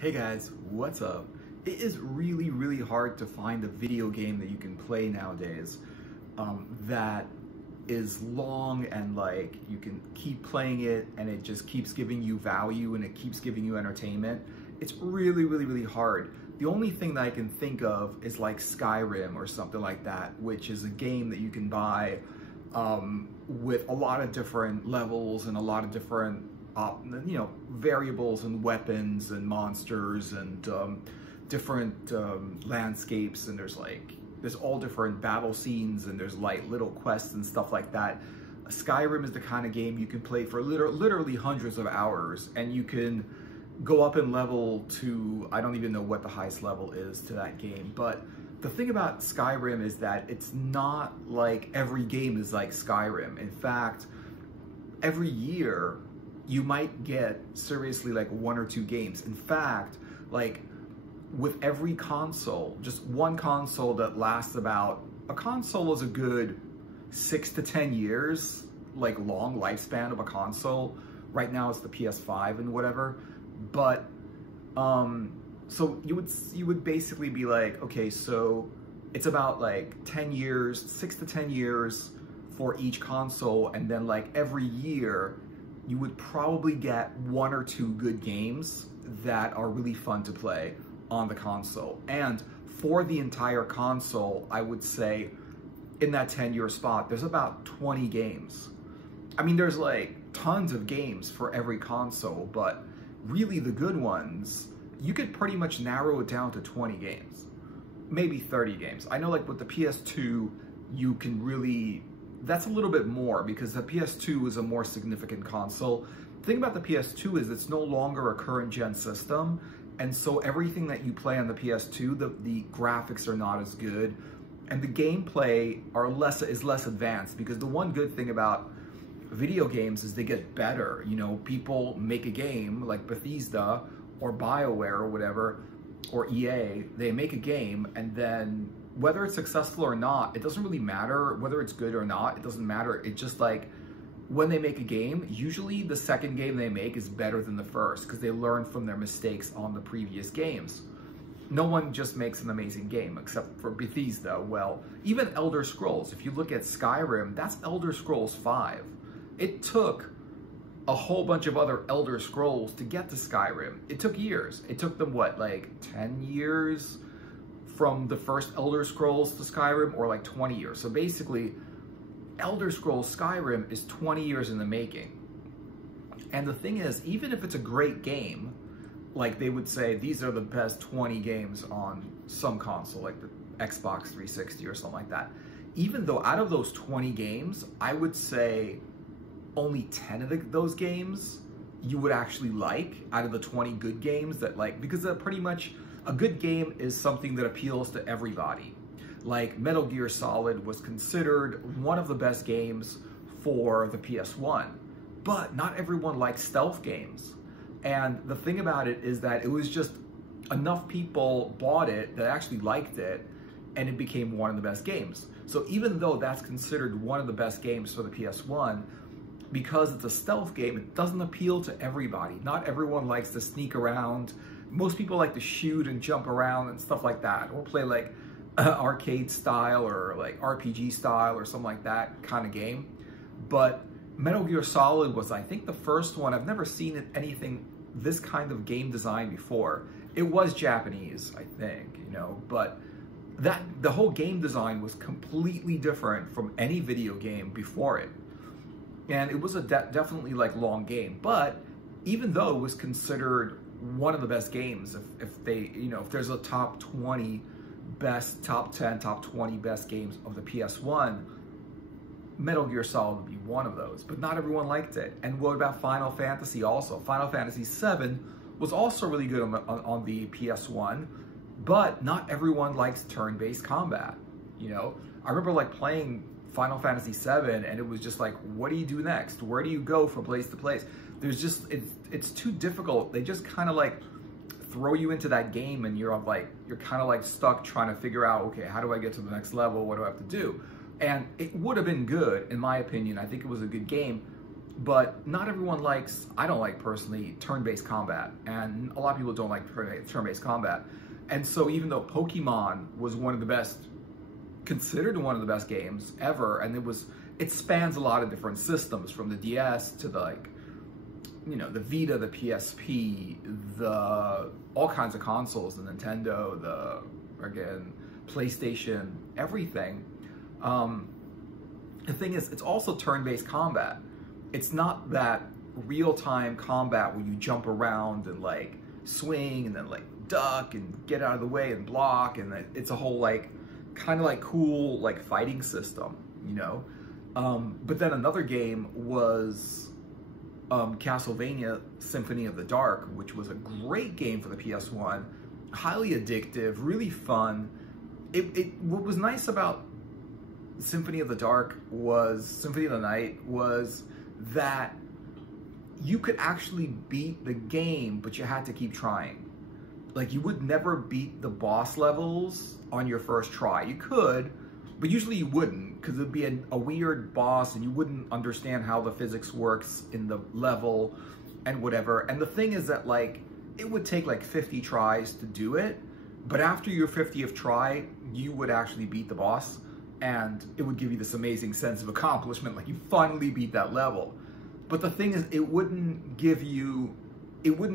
Hey guys, what's up? It is really hard to find a video game that you can play nowadays that is long and like you can keep playing it and it just keeps giving you value and it keeps giving you entertainment. It's really hard. The only thing that I can think of is like Skyrim or something like that, which is a game that you can buy with a lot of different levels and a lot of different variables and weapons and monsters and different landscapes, and there's all different battle scenes and there's like little quests and stuff like that. Skyrim is the kind of game you can play for literally hundreds of hours, and you can go up in level to, I don't even know what the highest level is to that game. But the thing about Skyrim is that it's not like every game is like Skyrim. In fact, every year you might get seriously like 1 or 2 games. In fact, like with every console, just one console that lasts about, a console is a good 6 to 10 years, like long lifespan of a console. Right now it's the PS5 and whatever. But so you would basically be like, okay, so it's about like 10 years, 6 to 10 years for each console, and then like every year you would probably get 1 or 2 good games that are really fun to play on the console. And for the entire console, I would say in that 10-year spot, there's about 20 games. I mean, there's like tons of games for every console, but really the good ones, you could pretty much narrow it down to 20 games, maybe 30 games. I know like with the PS2, you can really, that's a little bit more because the PS2 is a more significant console. The thing about the PS2 is it's no longer a current gen system, and so everything that you play on the PS2, the graphics are not as good, and the gameplay is less advanced, because the one good thing about video games is they get better. You know, people make a game like Bethesda or BioWare or whatever, or EA, they make a game, and then whether it's successful or not, it doesn't really matter. Whether it's good or not, it doesn't matter. It's just like when they make a game, usually the second game they make is better than the first because they learn from their mistakes on the previous games. No one just makes an amazing game except for Bethesda. Well, even Elder Scrolls, if you look at Skyrim, that's Elder Scrolls 5. It took a whole bunch of other Elder Scrolls to get to Skyrim. It took years. It took them, what, like 10 years from the first Elder Scrolls to Skyrim, or like 20 years. So basically, Elder Scrolls Skyrim is 20 years in the making. And the thing is, even if it's a great game, like they would say, these are the best 20 games on some console, like the Xbox 360 or something like that. Even though out of those 20 games, I would say only 10 of those games you would actually like out of the 20 good games that like, because they're pretty much, a good game is something that appeals to everybody. Like Metal Gear Solid was considered one of the best games for the PS1, but not everyone likes stealth games. And the thing about it is that it was just enough people bought it that actually liked it, and it became one of the best games. So even though that's considered one of the best games for the PS1, because it's a stealth game, it doesn't appeal to everybody. Not everyone likes to sneak around. Most people like to shoot and jump around and stuff like that, or play like arcade style or like RPG style or something like that kind of game. But Metal Gear Solid was, I think, the first one. I've never seen anything this kind of game design before. It was Japanese, I think, you know, but the whole game design was completely different from any video game before it. And it was a definitely like long game. But even though it was considered one of the best games, if they, you know, if there's a top 20 best, top 10, top 20 best games of the PS1, Metal Gear Solid would be one of those. But not everyone liked it. And what about Final Fantasy also? Final Fantasy VII was also really good on the PS1, but not everyone likes turn-based combat. You know, I remember like playing Final Fantasy VII, and it was just like, what do you do next? Where do you go from place to place? There's just, it's too difficult. They just kind of like throw you into that game, and you're kind of like stuck trying to figure out, okay, how do I get to the next level? What do I have to do? And it would have been good, in my opinion. I think it was a good game, but not everyone likes, I don't like personally, turn-based combat, and a lot of people don't like turn-based combat. And so even though Pokemon was one of the best, considered one of the best games ever, and it spans a lot of different systems, from the DS to the, like, you know, the Vita, the PSP, all kinds of consoles, the Nintendo, again, PlayStation, everything. The thing is, it's also turn-based combat. It's not that real-time combat where you jump around and like swing and then like duck and get out of the way and block, and it's a whole like kind of like cool like fighting system, you know. But then another game was Castlevania Symphony of the Dark, which was a great game for the PS1, highly addictive, really fun. What was nice about Symphony of the Night was that you could actually beat the game, but you had to keep trying. Like, you would never beat the boss levels on your first try. You could, but usually you wouldn't, because it would be a weird boss and you wouldn't understand how the physics works in the level and whatever. And the thing is that, like, it would take like 50 tries to do it, but after your 50th try, you would actually beat the boss, and it would give you this amazing sense of accomplishment, like you finally beat that level. But the thing is, it wouldn't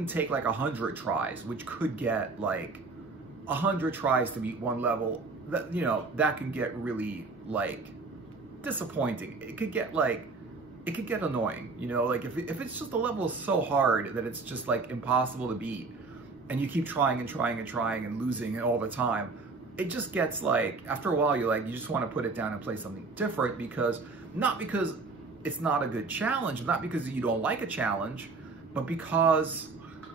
take like 100 tries, which could get like 100 tries to beat one level. That, you know, that can get really like disappointing. It could get annoying, you know, like if it's just the level is so hard that it's just like impossible to beat, and you keep trying and trying and trying and losing all the time, it just gets like, after a while, you just want to put it down and play something different, not because it's not a good challenge, not because you don't like a challenge, but because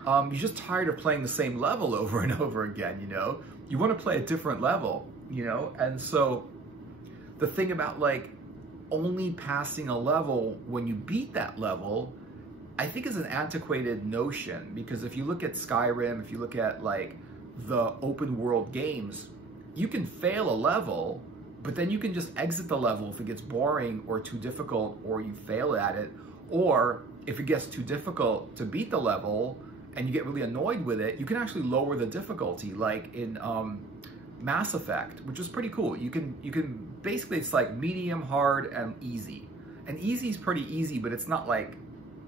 you're just tired of playing the same level over and over again, you know? You want to play a different level, you know? And so the thing about like only passing a level when you beat that level, I think is an antiquated notion, because if you look at Skyrim, if you look at like the open world games, you can fail a level, but then you can just exit the level if it gets boring or too difficult, or you fail at it, or if it gets too difficult to beat the level and you get really annoyed with it, you can actually lower the difficulty, like in Mass Effect, which is pretty cool. You can basically, it's like medium, hard, and easy. And easy is pretty easy, but it's not like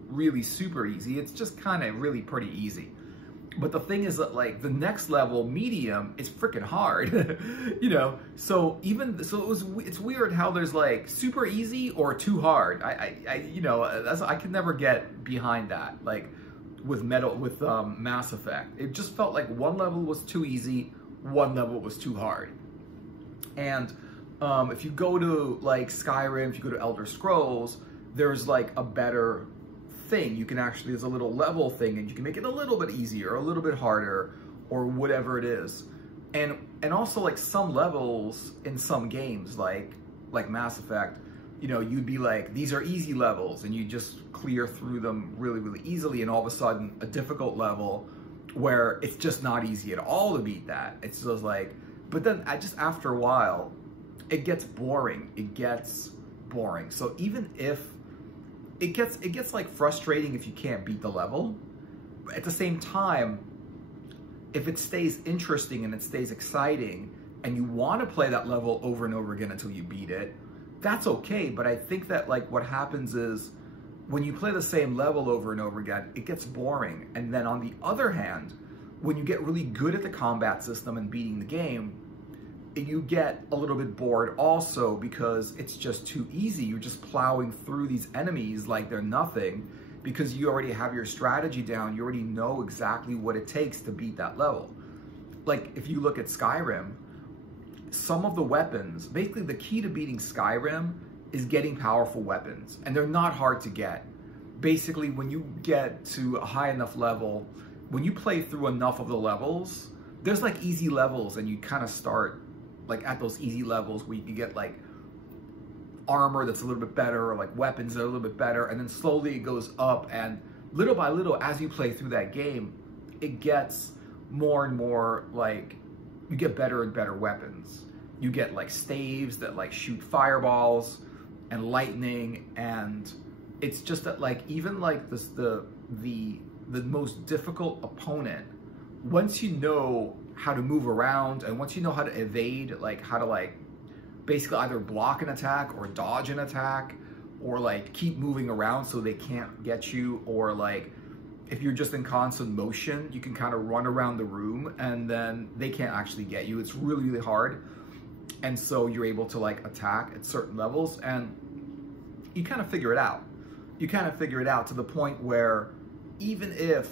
really super easy. It's just kind of really pretty easy. But the thing is that like the next level, medium, is freaking hard, you know. So it's weird how there's like super easy or too hard. You know, I could never get behind that. Like with Mass Effect, it just felt like one level was too easy, one level was too hard. And if you go to like Skyrim, if you go to Elder Scrolls, there's like a better thing. You can actually, there's a little level thing, and you can make it a little bit easier, a little bit harder, or whatever it is. And also like some levels in some games, like Mass Effect, you know, you'd be like, these are easy levels, and you just clear through them really, really easily, and all of a sudden a difficult level where it's just not easy at all to beat that. It's just like, but then just after a while, it gets boring. It gets boring. So even if it gets like frustrating if you can't beat the level, but at the same time, if it stays interesting and it stays exciting and you want to play that level over and over again until you beat it, that's okay. But I think that like what happens is when you play the same level over and over again, it gets boring. And then on the other hand, when you get really good at the combat system and beating the game, you get a little bit bored also, because it's just too easy. You're just plowing through these enemies like they're nothing, because you already have your strategy down. You already know exactly what it takes to beat that level. Like if you look at Skyrim, some of the weapons, basically the key to beating Skyrim is getting powerful weapons, and they're not hard to get. Basically, when you get to a high enough level, when you play through enough of the levels, there's like easy levels, and you kind of start like at those easy levels where you can get like armor that's a little bit better, or like weapons that are a little bit better, and then slowly it goes up, and little by little as you play through that game, it gets more and more like you get better and better weapons. You get like staves that like shoot fireballs and lightning, and it's just that like even like this the most difficult opponent, once you know how to move around and once you know how to evade, like how to like basically either block an attack or dodge an attack or like keep moving around so they can't get you, or like if you're just in constant motion, you can kind of run around the room and then they can't actually get you. It's really, really hard. And so you're able to like attack at certain levels and you kind of figure it out. You kind of figure it out to the point where even if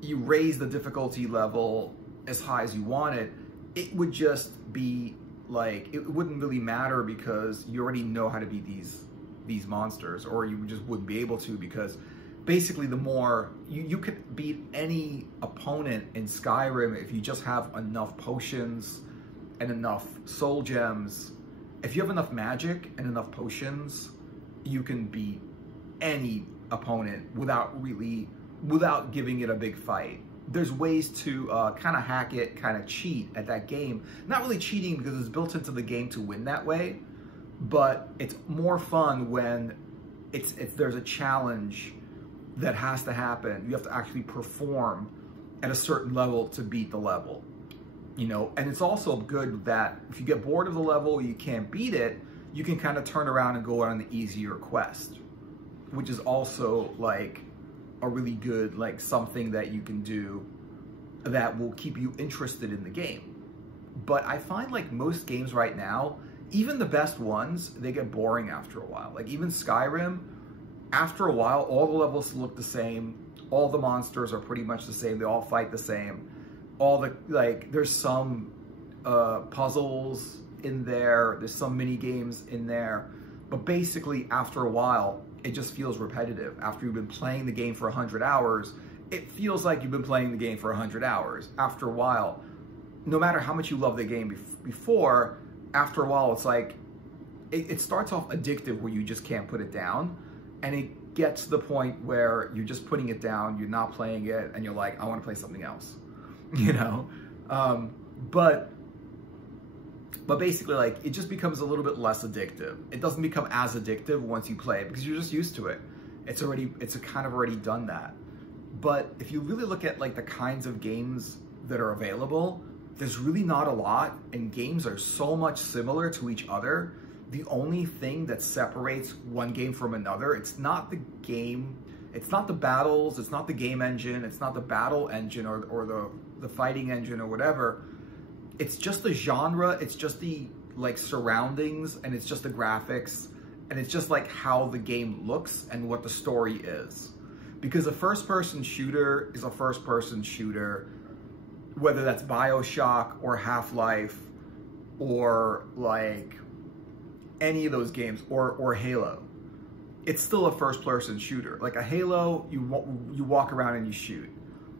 you raise the difficulty level as high as you want it, it would just be like, it wouldn't really matter because you already know how to beat these monsters, or you just wouldn't be able to, because basically the more you could beat any opponent in Skyrim if you just have enough potions and enough soul gems. If you have enough magic and enough potions, you can beat any opponent without giving it a big fight. There's ways to kind of hack it, kind of cheat at that game. Not really cheating because it's built into the game to win that way, but it's more fun when there's a challenge that has to happen. You have to actually perform at a certain level to beat the level, you know? And it's also good that if you get bored of the level, you can't beat it, you can kind of turn around and go on the easier quest, which is also like a really good, like something that you can do that will keep you interested in the game. But I find like most games right now, even the best ones, they get boring after a while. Like even Skyrim, after a while, all the levels look the same. All the monsters are pretty much the same. They all fight the same. All the, like, there's some puzzles in there. There's some mini games in there. But basically, after a while, it just feels repetitive. After you've been playing the game for 100 hours, it feels like you've been playing the game for 100 hours. After a while, no matter how much you love the game before, after a while, it's like, it starts off addictive where you just can't put it down. And it gets to the point where you're just putting it down, you're not playing it, and you're like, I want to play something else, you know? But basically, like, it just becomes a little bit less addictive. It doesn't become as addictive once you play it because you're just used to it. It's kind of already done that. But if you really look at like the kinds of games that are available, there's really not a lot, and games are so much similar to each other. The only thing that separates one game from another, it's not the game, it's not the battles, it's not the game engine, it's not the battle engine or the fighting engine or whatever. It's just the genre, it's just the like surroundings, and it's just the graphics, and it's just like how the game looks and what the story is. Because a first-person shooter is a first-person shooter, whether that's Bioshock or Half-Life or like any of those games, or Halo. It's still a first-person shooter. Like a Halo, you walk around and you shoot.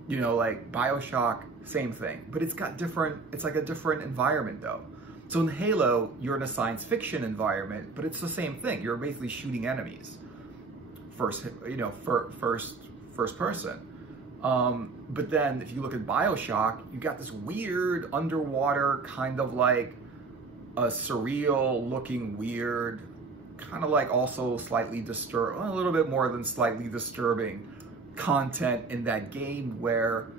You know, like Bioshock, same thing. But it's got different, it's like a different environment though. So in Halo, you're in a science fiction environment, but it's the same thing. You're basically shooting enemies. First person. But then if you look at Bioshock, you got this weird underwater kind of like a surreal looking weird, kind of like also slightly a little bit more than slightly disturbing content in that game, where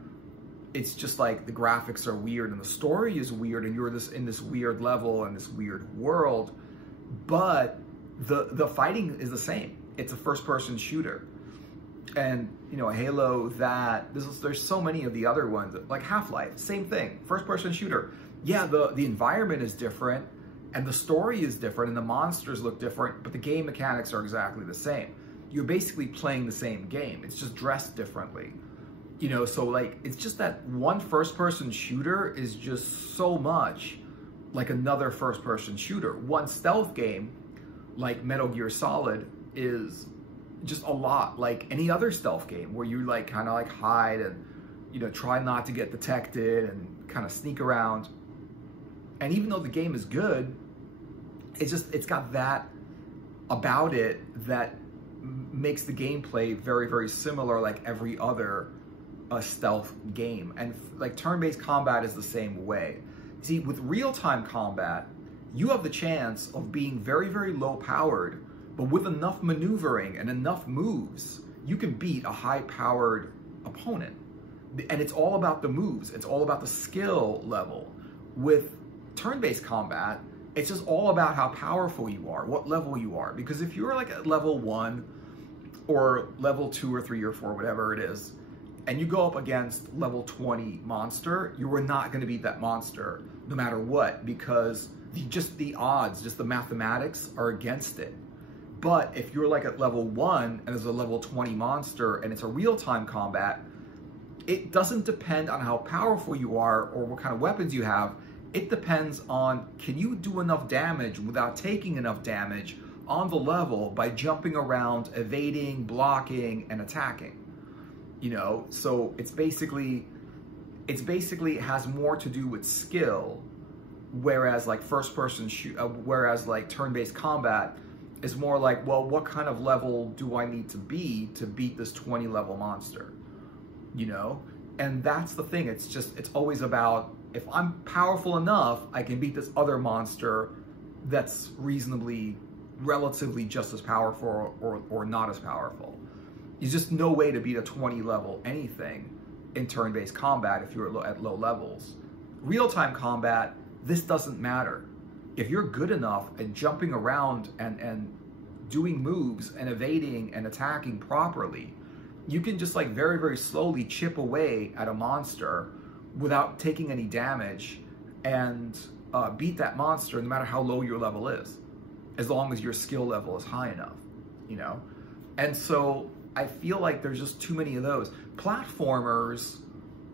it's just like the graphics are weird and the story is weird and you're in this weird level and this weird world, but the fighting is the same. It's a first-person shooter. And you know, Halo, there's so many of the other ones, like Half-Life, same thing, first-person shooter. Yeah, the environment is different and the story is different and the monsters look different, but the game mechanics are exactly the same. You're basically playing the same game. It's just dressed differently. You know, so like, it's just that one first-person shooter is just so much like another first-person shooter. One stealth game, like Metal Gear Solid, is just a lot like any other stealth game where you like kind of like hide and, you know, try not to get detected and kind of sneak around. And even though the game is good, it's got that about it that makes the gameplay very, very similar like every other stealth game. And like turn-based combat is the same way. See, with real-time combat, you have the chance of being very, very low powered, But with enough maneuvering and enough moves, you can beat a high-powered opponent. And it's all about the moves. It's all about the skill level. With turn-based combat, it's just all about how powerful you are, what level you are. Because if you're like at level 1 or level 2 or 3 or 4, whatever it is, and you go up against level 20 monster, you are not going to beat that monster no matter what, because just the odds, just the mathematics are against it. But if you're like at level 1 and there's a level 20 monster and it's a real-time combat, it doesn't depend on how powerful you are or what kind of weapons you have. It depends on, can you do enough damage without taking enough damage on the level by jumping around, evading, blocking, and attacking. You know, so it's basically has more to do with skill, whereas like whereas like turn-based combat is more like, well, what kind of level do I need to beat this 20 level monster? You know? And that's the thing. It's always about, if I'm powerful enough, I can beat this other monster that's relatively just as powerful or not as powerful. There's just no way to beat a 20 level anything in turn-based combat if you're at low levels. Real-time combat, this doesn't matter. If you're good enough at jumping around and doing moves and evading and attacking properly, you can just like very, very slowly chip away at a monster without taking any damage and beat that monster no matter how low your level is, as long as your skill level is high enough, you know? And so I feel like there's just too many of those. Platformers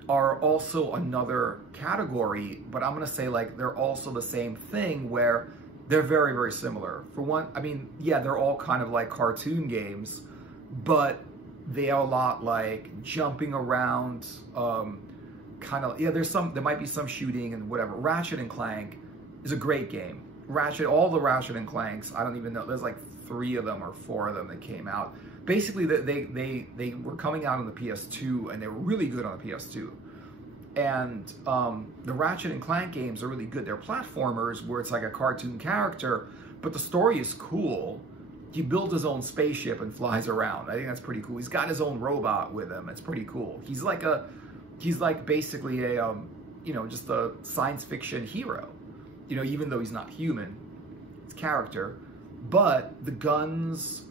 are also another category, but I'm gonna say like they're also the same thing where they're very, very similar. For one, I mean, yeah, they're all kind of like cartoon games, but they are a lot like jumping around, there might be some shooting and whatever. Ratchet and Clank is a great game. All the Ratchet and Clanks, I don't even know, there's like 3 of them or 4 of them that came out. Basically, they were coming out on the PS2, and they were really good on the PS2. And the Ratchet and Clank games are really good. They're platformers where it's like a cartoon character, but the story is cool. He builds his own spaceship and flies around. I think that's pretty cool. He's got his own robot with him. It's pretty cool. He's like basically a, just a science fiction hero. You know, even though he's not human, it's character. But the guns,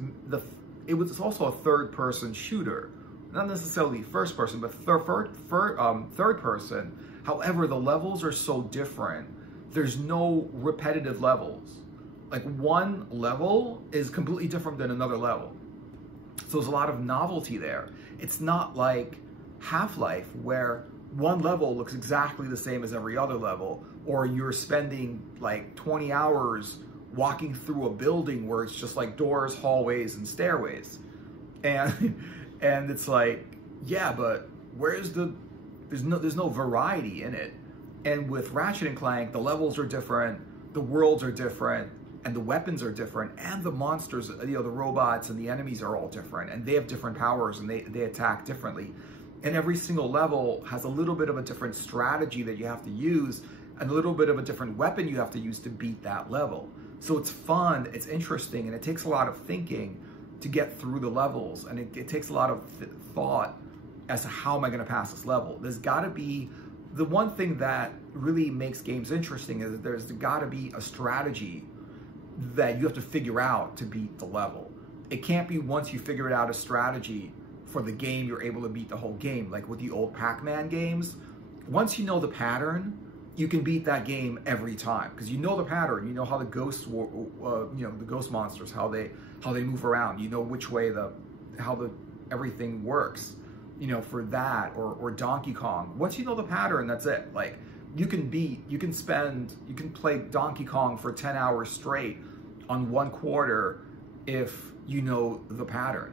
it was also a third-person shooter. Not necessarily first person, but third person. However, the levels are so different. There's no repetitive levels. Like one level is completely different than another level. So there's a lot of novelty there. It's not like Half-Life where one level looks exactly the same as every other level, or you're spending like 20 hours walking through a building where it's just like doors, hallways, and stairways. And it's like, yeah, but there's no variety in it. And with Ratchet and Clank, the levels are different, the worlds are different, and the weapons are different, and the monsters, the robots and the enemies are all different, and they have different powers, and they attack differently. And every single level has a little bit of a different strategy that you have to use, and a little bit of a different weapon you have to use to beat that level. So it's fun, it's interesting, and it takes a lot of thinking to get through the levels, and it takes a lot of thought as to how am I going to pass this level. There's got to be, the one thing that really makes games interesting is that there's got to be a strategy that you have to figure out to beat the level. It can't be once you figure out a strategy for the game, you're able to beat the whole game. Like with the old Pac-Man games, once you know the pattern, you can beat that game every time because you know the pattern. You know how the ghosts, the ghost monsters, how they move around. You know which way everything works. For that or Donkey Kong. Once you know the pattern, that's it. Like you can play Donkey Kong for 10 hours straight on 1 quarter if you know the pattern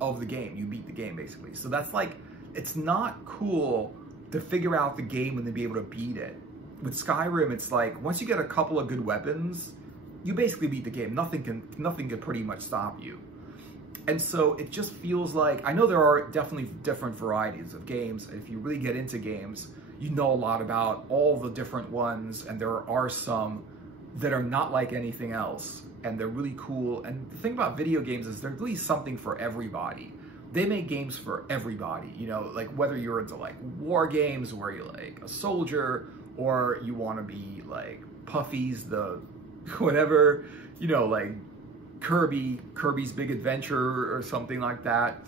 of the game. You beat the game basically. So that's like, it's not cool to figure out the game and then be able to beat it. With Skyrim, it's like once you get a couple of good weapons, you basically beat the game. Nothing can pretty much stop you. And so it just feels like, I know there are definitely different varieties of games. If you really get into games, you know a lot about all the different ones, and there are some that are not like anything else, and they're really cool. And the thing about video games is they're really something for everybody. They make games for everybody, you know, like whether you're into like war games where you're like a soldier, or you want to be like Puffy's the whatever, you know, like Kirby's Big Adventure or something like that.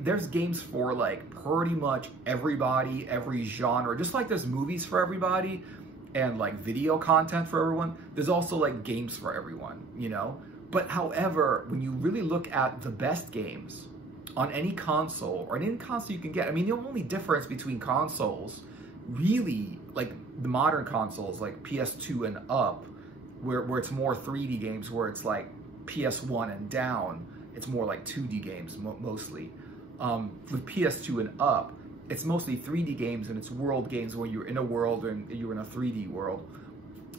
There's games for like pretty much everybody, every genre. Just like there's movies for everybody and like video content for everyone, there's also like games for everyone, you know? But however, when you really look at the best games on any console, or any console you can get, I mean, the only difference between consoles, really, like the modern consoles, like PS2 and up, where it's more 3D games, where it's like PS1 and down, it's more like 2D games mostly. With PS2 and up, it's mostly 3D games, and it's world games where you're in a world and you're in a 3D world.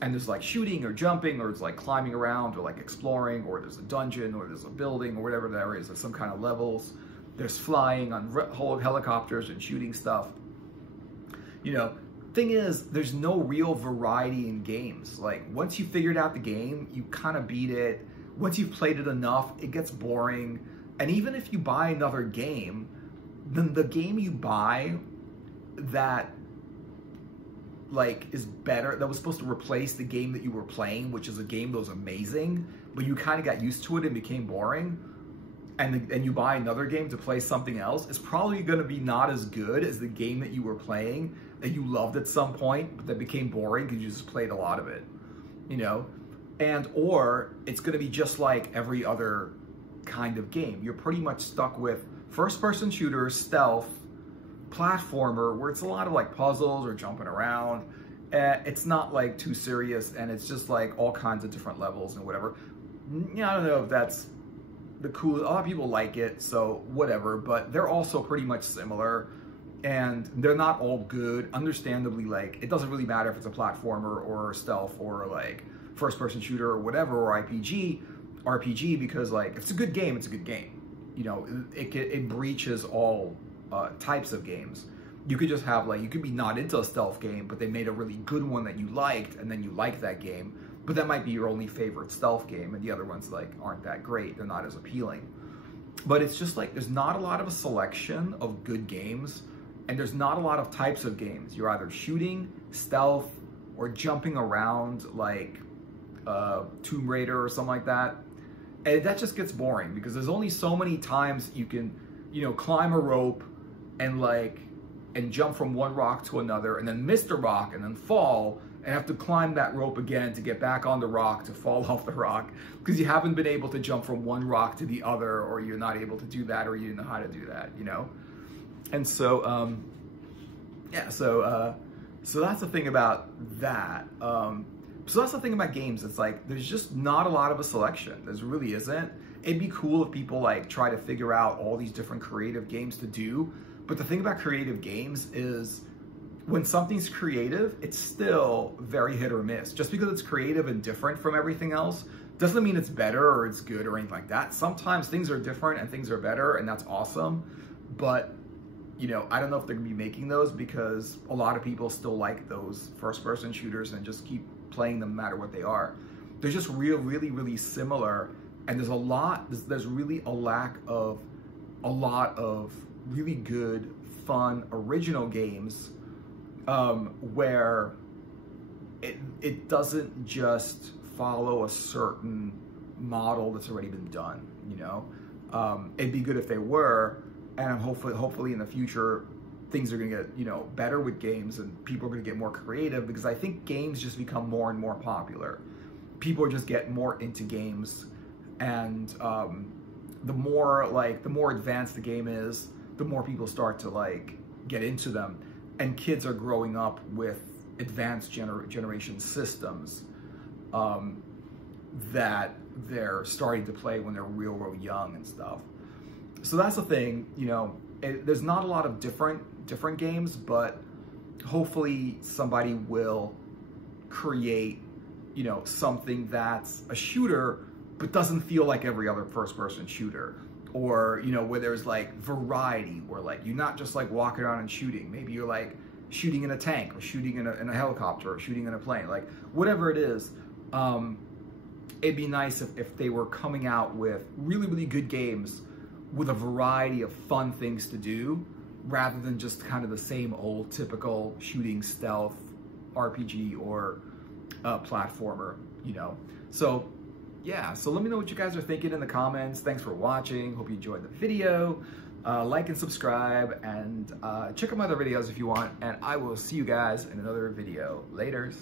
And there's like shooting or jumping, or it's like climbing around, or like exploring, or there's a dungeon, or there's a building, or whatever there is. There's some kind of levels. There's flying on whole helicopters and shooting stuff. You know, thing is, there's no real variety in games. Like, once you figured out the game, you kind of beat it. Once you've played it enough, it gets boring. And even if you buy another game, then the game you buy that like is better, that was supposed to replace the game that you were playing, which is a game that was amazing, but you kind of got used to it and became boring, and you buy another game to play something else, it's probably going to be not as good as the game that you were playing that you loved at some point, but that became boring because you just played a lot of it, you know? And or it's going to be just like every other kind of game. You're pretty much stuck with first-person shooter, stealth, platformer, where it's a lot of like puzzles or jumping around. It's not like too serious, and it's just like all kinds of different levels and whatever. Yeah, I don't know if that's the cool. A lot of people like it, so whatever. But they're also pretty much similar, and they're not all good. Understandably, like it doesn't really matter if it's a platformer or stealth or like first-person shooter or whatever, or RPG, because like if it's a good game, it's a good game. You know, it breaches all types of games. You could just have like, you could be not into a stealth game, but they made a really good one that you liked, and then you like that game, but that might be your only favorite stealth game, and the other ones like aren't that great, they're not as appealing. But it's just like, there's not a lot of a selection of good games, and there's not a lot of types of games. You're either shooting, stealth, or jumping around like Tomb Raider or something like that. And that just gets boring, because there's only so many times you can, you know, climb a rope and jump from one rock to another, and then miss the rock and then fall and have to climb that rope again to get back on the rock to fall off the rock, because you haven't been able to jump from one rock to the other, or you're not able to do that, or you didn't know how to do that, you know? And so, yeah, so that's the thing about that. So that's the thing about games. It's like, there's just not a lot of a selection. There really isn't. It'd be cool if people like try to figure out all these different creative games to do. But the thing about creative games is when something's creative, it's still very hit or miss. Just because it's creative and different from everything else doesn't mean it's better or it's good or anything like that. Sometimes things are different and things are better, and that's awesome. But, you know, I don't know if they're gonna be making those, because a lot of people still like those first-person shooters and just keep playing them no matter what they are. They're just really similar, and there's really a lack of a lot of really good, fun, original games where it doesn't just follow a certain model that's already been done, you know? It'd be good if they were, and hopefully in the future things are gonna get, you know, better with games, and people are gonna get more creative, because I think games just become more and more popular. People are just getting more into games, and the more advanced the game is, the more people start to like get into them, and kids are growing up with advanced generation systems that they're starting to play when they're real young and stuff. So that's the thing, you know. There's not a lot of different games, but hopefully somebody will create, you know, something that's a shooter but doesn't feel like every other first-person shooter, or, you know, where there's like variety, where like you're not just like walking around and shooting. Maybe you're like shooting in a tank, or shooting in a helicopter, or shooting in a plane, like whatever it is. It'd be nice if they were coming out with really, really good games with a variety of fun things to do, rather than just kind of the same old typical shooting stealth RPG or platformer, you know. So yeah, so let me know what you guys are thinking in the comments. Thanks for watching. Hope you enjoyed the video. Like and subscribe, and check out my other videos if you want, and I will see you guys in another video. Laters.